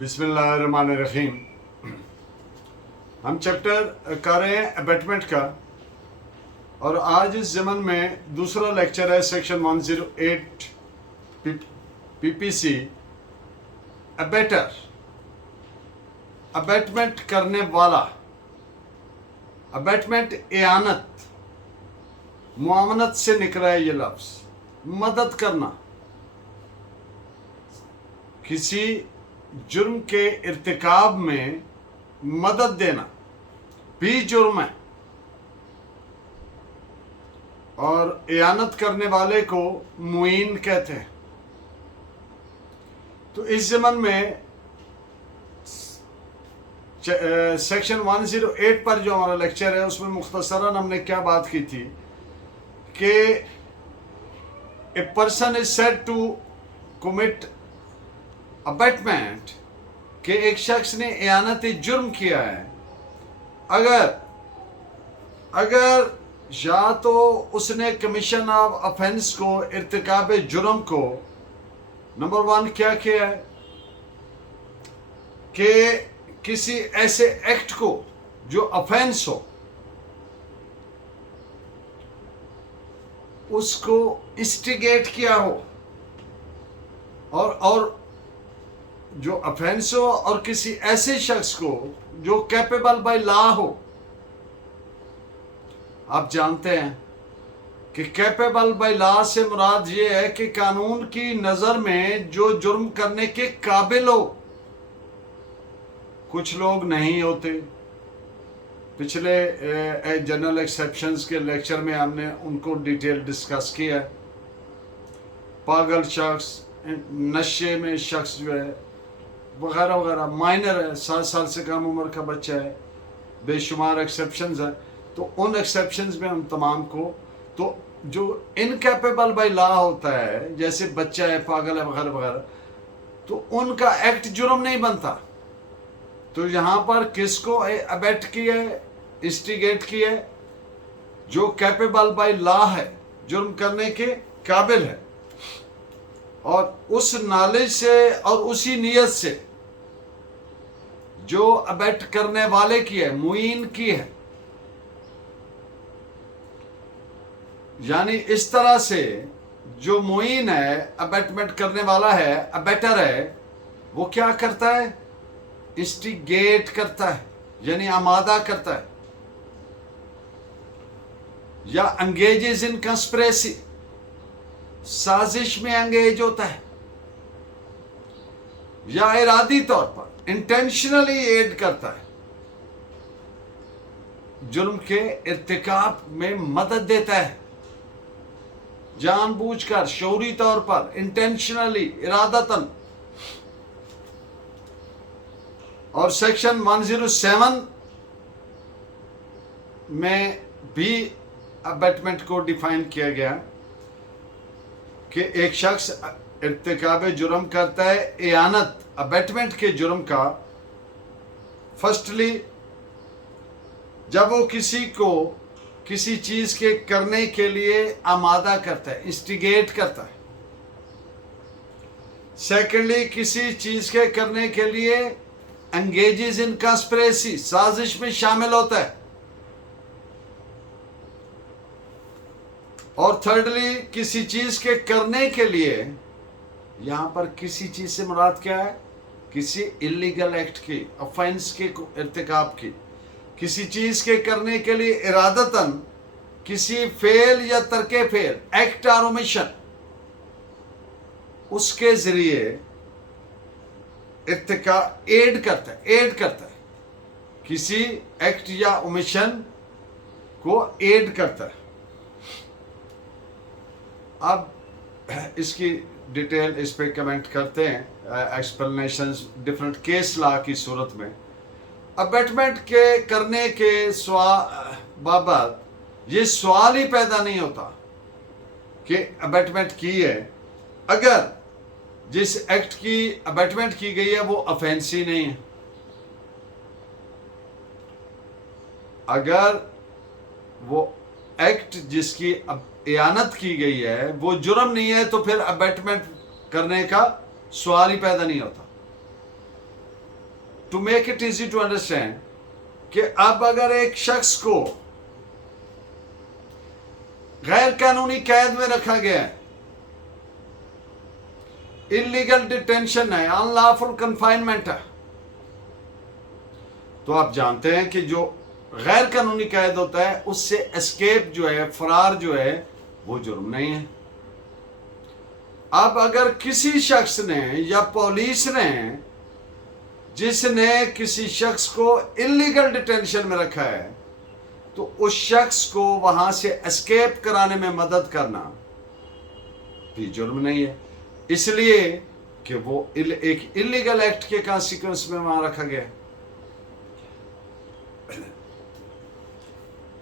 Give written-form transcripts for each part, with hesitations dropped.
बिस्मिल्लाहिर्रहमानिर्रहीम। हम चैप्टर कर रहे हैं अबैटमेंट का, और आज इस ज़मन में दूसरा लेक्चर है सेक्शन 108 पीपीसी अबैटर, अबैटमेंट करने वाला, अबैटमेंट एआनत, मुआवनत से निकला है ये लफ्ज़, मदद करना, किसी जुर्म के इर्तिकाब में मदद देना भी जुर्म है, और इयानत करने वाले को मुईन कहते हैं। तो इस ज़मन में सेक्शन 108 पर जो हमारा लेक्चर है उसमें मुख्तसरन हमने क्या बात की थी कि a person is said to commit abetment, कि एक शख्स ने इयानत जुर्म किया है अगर या तो उसने कमीशन ऑफ ऑफेंस को, इर्तिकाब जुर्म को, नंबर 1 क्या किया है कि किसी ऐसे एक्ट को जो ऑफेंस हो उसको इंस्टिगेट किया हो, और जो ऑफेंस हो, और किसी ऐसे शख्स को जो कैपेबल बाय लॉ हो। आप जानते हैं कि कैपेबल बाय लॉ से मुराद ये है कि कानून की नज़र में जो जुर्म करने के काबिल हो। कुछ लोग नहीं होते। पिछले जनरल एक्सेप्शंस के लेक्चर में हमने उनको डिटेल डिस्कस किया है। पागल शख्स, नशे में शख्स जो है, वगैरह वगैरह, माइनर है, 7 साल से कम उम्र का बच्चा है, बेशुमार एक्सेप्शंस है। तो उन एक्सेप्शंस में हम तमाम को, तो जो इनकैपेबल बाय लॉ होता है, जैसे बच्चा है, पागल है, वगैरह वगैरह, तो उनका एक्ट जुर्म नहीं बनता। तो यहाँ पर किसको अबैट किया है, इंस्टिगेट किया है, जो कैपेबल बाय लॉ है, जुर्म करने के काबिल है, और उस नॉलेज से और उसी नीयत से जो अबैट करने वाले की है, मुईन की है। यानी इस तरह से जो मुईन है, अबैटमेंट करने वाला है, अबैटर है, वो क्या करता है, इंस्टिगेट करता है, यानी आमादा करता है, या एंगेजेस इन कंस्पिरेसी, साजिश में एंगेज होता है, या इरादी तौर पर इंटेंशनली एड करता है, जुर्म के इर्तिकाब में मदद देता है, जानबूझकर, शौरी तौर पर, इंटेंशनली, इरादतन। और सेक्शन 107 में भी अबैटमेंट को डिफाइन किया गया कि एक शख्स इर्तिकाब जुर्म करता है, इयानत, अबैटमेंट के जुर्म का। फर्स्टली, जब वो किसी को किसी चीज के करने के लिए आमादा करता है, इंस्टिगेट करता है। सेकेंडली, किसी चीज के करने के लिए एंगेजेस इन कंस्पिरेसी, साजिश में शामिल होता है। और थर्डली, किसी चीज के करने के लिए, यहां पर किसी चीज से मुराद क्या है, किसी इलीगल एक्ट की, ऑफेंस के इर्तिकाब की, किसी चीज के करने के लिए इरादतन किसी फेल या तर्के फेल, एक्ट और ओमिशन, उसके जरिए इर्तिका एड करता है, किसी एक्ट या ओमिशन को एड करता है। अब इसकी डिटेल इस पे कमेंट करते हैं, एक्सप्लेनेशंस डिफरेंट केस लॉ की सूरत में। अबैटमेंट के करने के बाबत ये सवाल ही पैदा नहीं होता कि अबैटमेंट की है, अगर जिस एक्ट की अबैटमेंट की गई है वो ऑफेंस ही नहीं है। अगर वो एक्ट जिसकी इयानत की गई है वो जुर्म नहीं है, तो फिर अबैटमेंट करने का सवाल ही पैदा नहीं होता। To make it easy to understand कि अब अगर एक शख्स को गैर कानूनी कैद में रखा गया है, इलीगल डिटेंशन है, अनलॉफुल कन्फाइनमेंट है, तो आप जानते हैं कि जो गैर कानूनी कैद होता है उससे एस्केप जो है, फरार जो है, वो जुर्म नहीं है। अब अगर किसी शख्स ने या पुलिस ने जिसने किसी शख्स को इलीगल डिटेंशन में रखा है, तो उस शख्स को वहां से एस्केप कराने में मदद करना भी जुर्म नहीं है, इसलिए कि वो एक इलीगल एक्ट के कॉन्सिक्वेंस में वहां रखा गया है।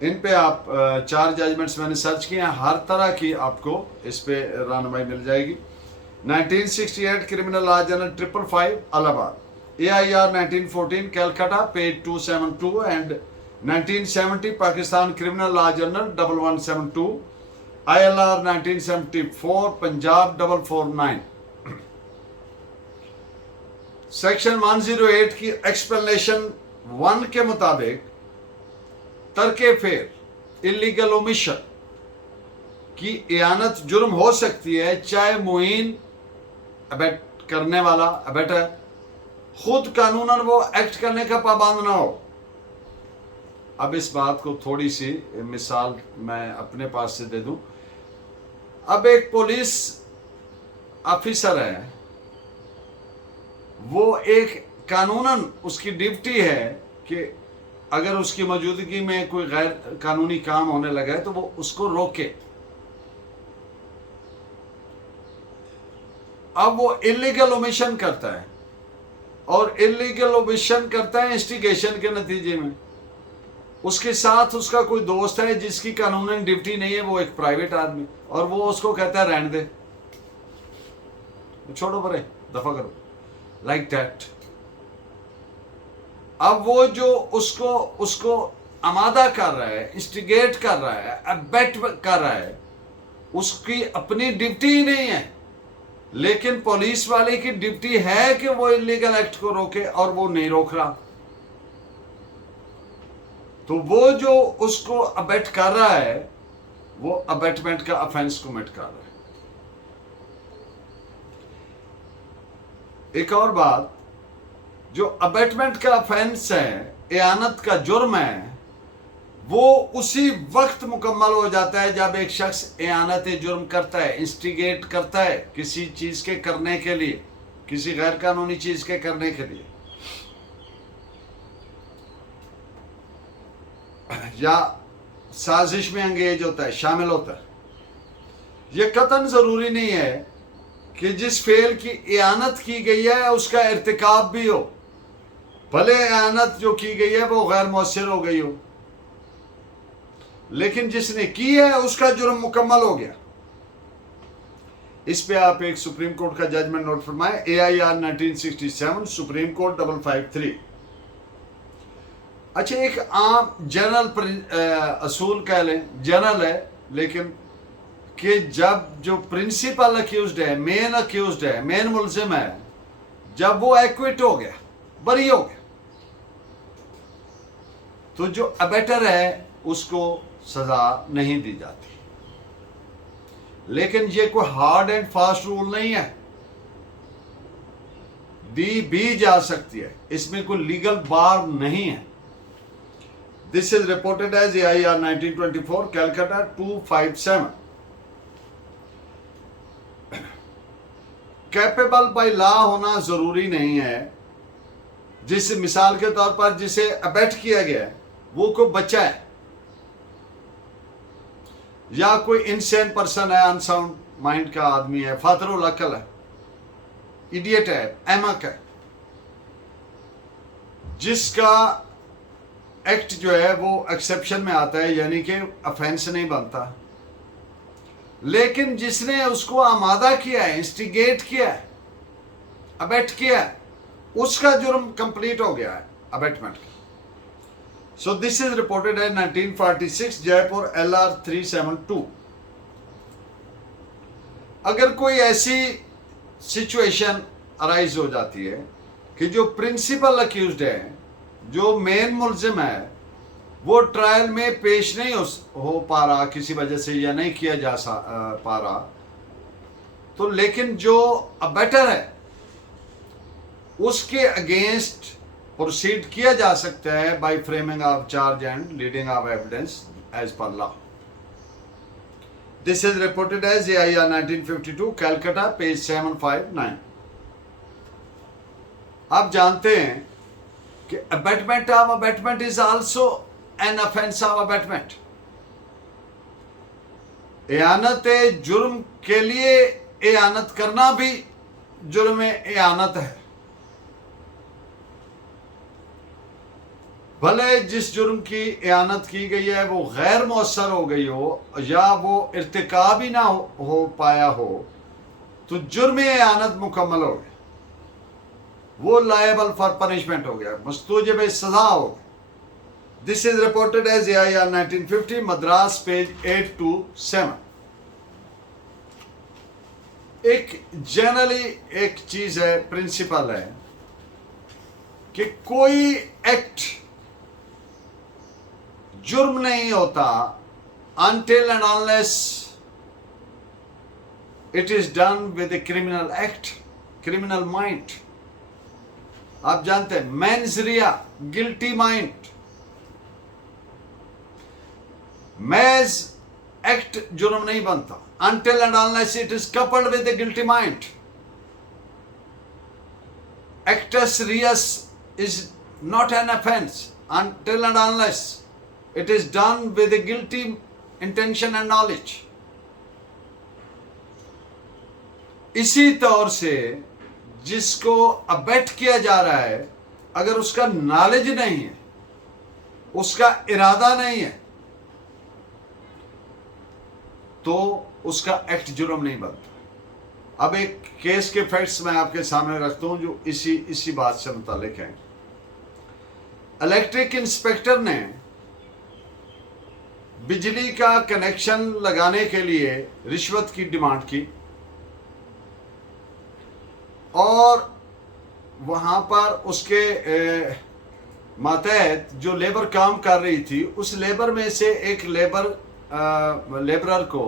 इन पे आप 4 जजमेंट्स मैंने सर्च किए हैं, हर तरह की आपको इस पे रहनुमाई मिल जाएगी। 1968 criminal law journal 555 Allahabad, AIR 1914 Calcutta page 272 and 1970 Pakistan criminal law journal 1172, ILR 1974 Punjab 449। Section 108 की एक्सप्लेनेशन 1 के मुताबिक तर्के फेर इलीगल ओमिशन की इयानत जुर्म हो सकती है, चाहे मुइन अबेट करने वाला अबेटर खुद कानूनन वो एक्ट करने का पाबंद ना हो। अब इस बात को थोड़ी सी मिसाल मैं अपने पास से दे दूं। अब एक पुलिस ऑफिसर है, वो एक कानूनन उसकी ड्यूटी है कि अगर उसकी मौजूदगी में कोई गैर कानूनी काम होने लगा है तो वो उसको रोके। अब वो इलीगल ओमिशन करता है, और इलीगल ओमिशन करता है इंस्टिगेशन के नतीजे में। उसके साथ उसका कोई दोस्त है जिसकी कानूनन ड्यूटी नहीं है, वो एक प्राइवेट आदमी, और वो उसको कहता है रहने दे, छोड़ो परे, दफा करो, लाइक दैट। अब वो जो उसको आमादा कर रहा है, इंस्टिगेट कर रहा है, अबेट कर रहा है, उसकी अपनी ड्यूटी ही नहीं है, लेकिन पुलिस वाले की ड्यूटी है कि वो इलीगल एक्ट को रोके, और वो नहीं रोक रहा। तो वो जो उसको अबेट कर रहा है, वो अबेटमेंट का ऑफेंस कमिट कर रहा है। एक और बात, जो अबेटमेंट का ऑफेंस है, इयानत का जुर्म है, वो उसी वक्त मुकम्मल हो जाता है जब एक शख्स इयानत जुर्म करता है, इंस्टिगेट करता है किसी चीज के करने के लिए, किसी गैर कानूनी चीज के करने के लिए, या साजिश में एंगेज होता है, शामिल होता है। यह कतन जरूरी नहीं है कि जिस फेल की इयानत की गई है उसका इर्तिकाब भी हो, भले इयानत जो की गई है वो गैर मौसर हो गई हो, लेकिन जिसने की है उसका जुर्म मुकम्मल हो गया। इस पे आप एक सुप्रीम कोर्ट का जजमेंट नोट फरमाएं, AIR 1967 सुप्रीम कोर्ट 553। अच्छा, एक आम जनरल असूल कह लें, जनरल है, लेकिन कि जब जो प्रिंसिपल अक्यूज्ड है, मेन अक्यूज्ड है, मेन मुलजिम है, जब वो एक्विट हो गया, बरी हो गया, तो जो अबेटर है उसको सजा नहीं दी जाती। लेकिन ये कोई हार्ड एंड फास्ट रूल नहीं है, दी भी जा सकती है, इसमें कोई लीगल बार नहीं है। This is reported as AIR 1924 Calcutta 257। Capable by law होना जरूरी नहीं है। जिस मिसाल के तौर पर जिसे अबेट किया गया है वो कोई बच्चा है, या कोई इनसेन पर्सन है, अनसाउंड माइंड का आदमी है, फातरुल अकल है, इडियट है, एमक है, जिसका एक्ट जो है वो एक्सेप्शन में आता है, यानी कि ऑफेंस नहीं बनता, लेकिन जिसने उसको आमादा किया है, इंस्टिगेट किया है, अबेट किया है, उसका जुर्म कंप्लीट हो गया है अबेटमेंट का। सो दिस इज रिपोर्टेड है 1946 जयपुर LR 372। अगर कोई ऐसी सिचुएशन अराइज हो जाती है कि जो प्रिंसिपल अक्यूज्ड है, जो मेन मुलजिम है, वो ट्रायल में पेश नहीं हो पा रहा किसी वजह से, या नहीं किया जा पा रहा, तो लेकिन जो अबेटर है उसके अगेंस्ट प्रोसीड किया जा सकता है by framing of charge and leading of evidence as per law. This is reported as AIR 1952 Calcutta, page 759। आप जानते हैं कि abetment of abetment is also an offence of abetment. एयानत जुर्म के लिए एयानत करना भी जुर्म एयानत है, भले जिस जुर्म की एयानत की गई है वो गैर मौसर हो गई हो या वो इर्तिकाब ही ना हो पाया हो, तो जुर्म एयानत मुकम्मल हो गया, वो लायबल फॉर पनिशमेंट हो गया, मुस्तूजिब सजा हो गया। This is reported as AIR 1950 Madras, page 827। एक जनरली एक चीज है, प्रिंसिपल है कि कोई एक्ट जुर्म नहीं होता until and unless it is done with a criminal act, criminal mind। आप जानते हैं मेंस रिया, गिल्टी माइंड। मैज एक्ट जुर्म नहीं बनता until and unless it is coupled with a guilty mind। Actus reus is not an offense until and unless it is done with a guilty intention and knowledge। इसी तौर से जिसको abate किया जा रहा है, अगर उसका नॉलेज नहीं है, उसका इरादा नहीं है, तो उसका एक्ट जुर्म नहीं बनता। अब एक केस के फैक्ट्स मैं आपके सामने रखता हूं जो इसी बात से मुतालिक है। इलेक्ट्रिक इंस्पेक्टर ने बिजली का कनेक्शन लगाने के लिए रिश्वत की डिमांड की और वहां पर उसके मातहत जो लेबर काम कर रही थी, उस लेबर में से एक लेबरर को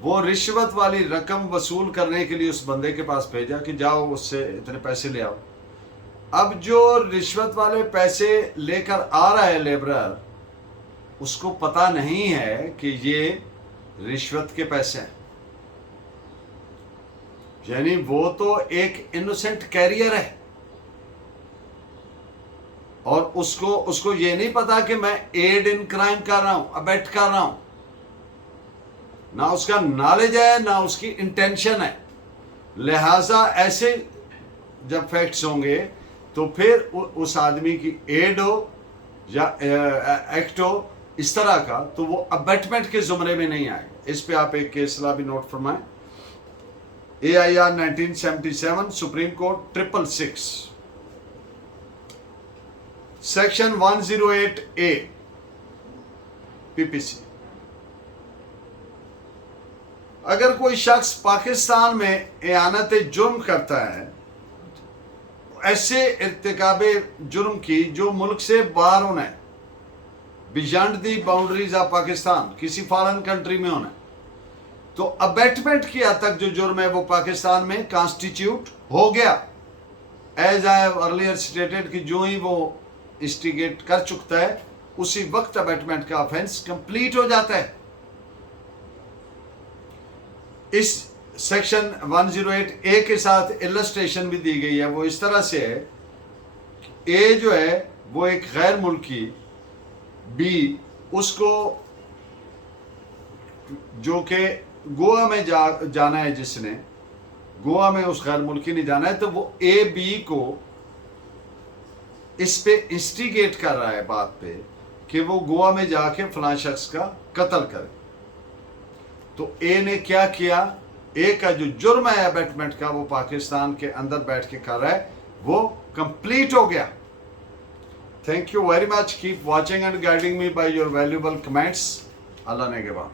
वो रिश्वत वाली रकम वसूल करने के लिए उस बंदे के पास भेजा कि जाओ उससे इतने पैसे ले आओ। अब जो रिश्वत वाले पैसे लेकर आ रहा है लेबरर, उसको पता नहीं है कि ये रिश्वत के पैसे हैं, यानी वो तो एक इनोसेंट कैरियर है और उसको ये नहीं पता कि मैं एड इन क्राइम कर रहा हूं, अबेट कर रहा हूं। ना उसका नॉलेज है, ना उसकी इंटेंशन है। लिहाजा ऐसे जब फैक्ट्स होंगे तो फिर उस आदमी की एड हो या एक्ट हो इस तरह का, तो वो अबेटमेंट के जुमरे में नहीं आएगा। इस पे आप एक केस ला भी नोट फरमाएं। AIR 1977 Supreme Court 666 section 108A PPC। अगर कोई शख्स पाकिस्तान में एयानत जुर्म करता है, ऐसे इर्तिकाबे जुर्म की जो मुल्क से बाहर होना है, beyond the boundaries of Pakistan, किसी फॉरेन कंट्री में होना है, तो अबेटमेंट की हद तक जो जुर्म है वो पाकिस्तान में कॉन्स्टिट्यूट हो गया। As I have earlier stated कि जो ही वो इंस्टिगेट कर चुकता है उसी वक्त अबेटमेंट का ऑफेंस कंप्लीट हो जाता है। इस सेक्शन 108A के साथ इलस्ट्रेशन भी दी गई है। वो इस तरह से है, ए जो है वो एक गैर मुल्की, बी उसको जो कि गोवा में जाना है, जिसने गोवा में उस गैर मुल्की ने जाना है, तो वो ए बी को इस पे इंस्टिगेट कर रहा है बात पे कि वो गोवा में जाके फलां शख्स का कत्ल करे। तो ए ने क्या किया, ए का जो जुर्म है अबेटमेंट का, वो पाकिस्तान के अंदर बैठ के कर रहा है, वो कंप्लीट हो गया। Thank you very much, keep watching and guiding me by your valuable comments. अल्लाह ने के बाद।